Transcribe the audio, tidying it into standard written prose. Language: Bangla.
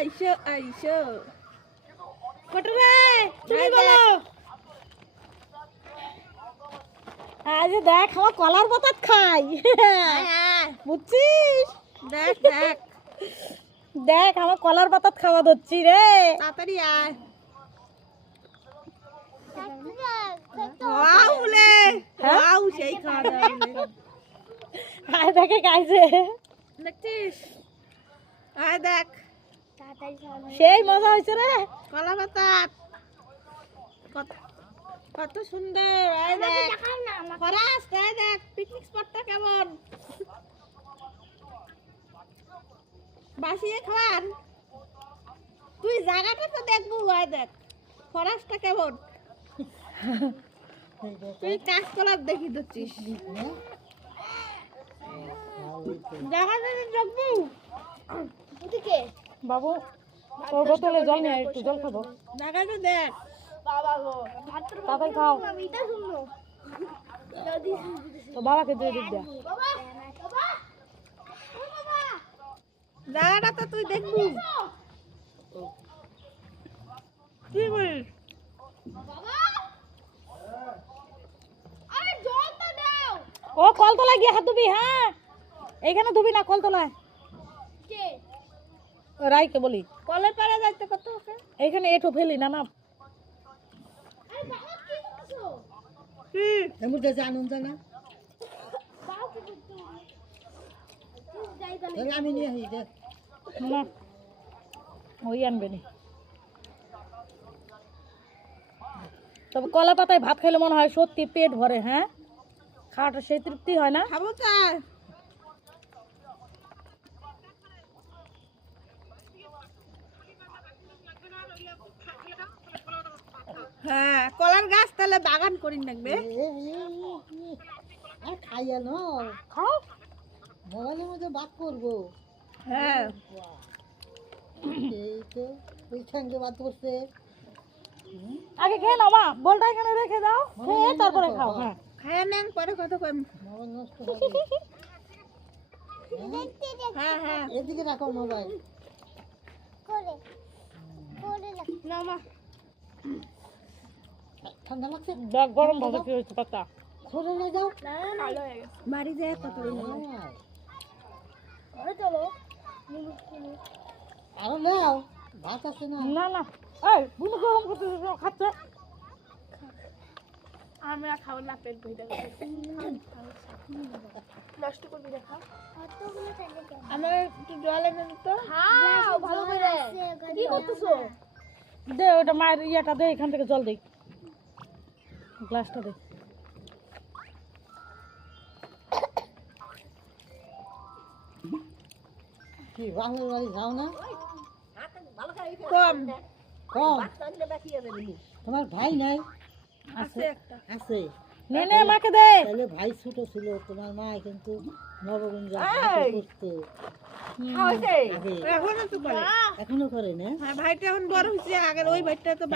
আইসো আইসো কটু রে তুমি বলো আজ দেখ আমার কলার পাতা খাই বুঝছিস দেখ দেখ দেখ আমার কলার পাতা খাওয়া ধরছি রে তাড়াতাড়ি আয় ওয়াও লে ওয়াও সেই খাওয়া দাওয়া আয় দেখে খাইছে দেখছিস আয় দেখ সেই মজা হয়েছে রে কলা পাতা কত সুন্দর আয় দেখ ফরাস আয় দেখ পিকনিক স্পটটা কেমন বাসিয়ে খাবার তুই জায়গাটা তো দেখবো আয় দেখ ফরাসটা কেমন তুই কাঁচকলা দেখি দিচ্ছিস জায়গাটা দেখবো ওদিকে বাবু তোর বোতলে জল নিয়ে একটু জল খাবো জায়গাটা দেখ বাবা গো তাড়াতাড়ি খাও এটা শুনলো তো বাবাকে দিয়ে দিক দে জায়গাটা তো তুই দেখবি কি বলিস ও কলতলায় গিয়ে হাত ধুবি হ্যাঁ এইখানে ধুবি না কলতলায় রাইকে বলি কলের পাড়ে যাইতে কত এইখানে এঠো ফেলি না না এমন কাছে আনন্দ না আমি নিয়ে আসি দেখ না ওই আনবে নি তবে কলা পাতায় ভাত খাইলে মনে হয় সত্যি পেট ভরে হ্যাঁ খাওয়াটা সেই তৃপ্তি হয় না খাবো চাই হ্যাঁ কলার গাছ তাহলে বাগান করি লাগবে খাইয়া ন খাও মোবাইলের মধ্যে বাদ করবো হ্যাঁ এই তো ওই সঙ্গে বাদ করছে আগে খেয়ে নাও মা বলটা এখানে রেখে দাও খেয়ে তারপরে খাও হ্যাঁ খায় নেন পরে কথা কই মোবাইল নষ্ট হবে হ্যাঁ হ্যাঁ এদিকে রাখো মোবাইল করে না মা ঠান্ডা লাগছে দেখ গরম ভাবে কি হয়েছে পাতা সরে না যাও কালো হয়ে গেছে বাড়ি যায় কত চলো আরো নাও ভাত আছে না না না এই বুনু গরম করতে খাচ্ছে আমরা খাবো না পেট ভরে গেছে নষ্ট করবি দেখা আমার একটু জল এনে দিতো হ্যাঁ ভালো করে কি করতেছো দে ওটা মায়ের ইয়াটা দে এখান থেকে জল দে গ্লাসটা দে কি বাংলার বাড়ি যাও না কম কম তোমার ভাই নাই আছে একটা আছে নে নে মাকে দে তাহলে ভাই ছোট ছিল তোমার মা কিন্তু নবগঞ্জ করতো এখনো তো করে এখনো করে না হ্যাঁ ভাইটা এখন বড় হয়েছে আগের ওই ভাইটা তো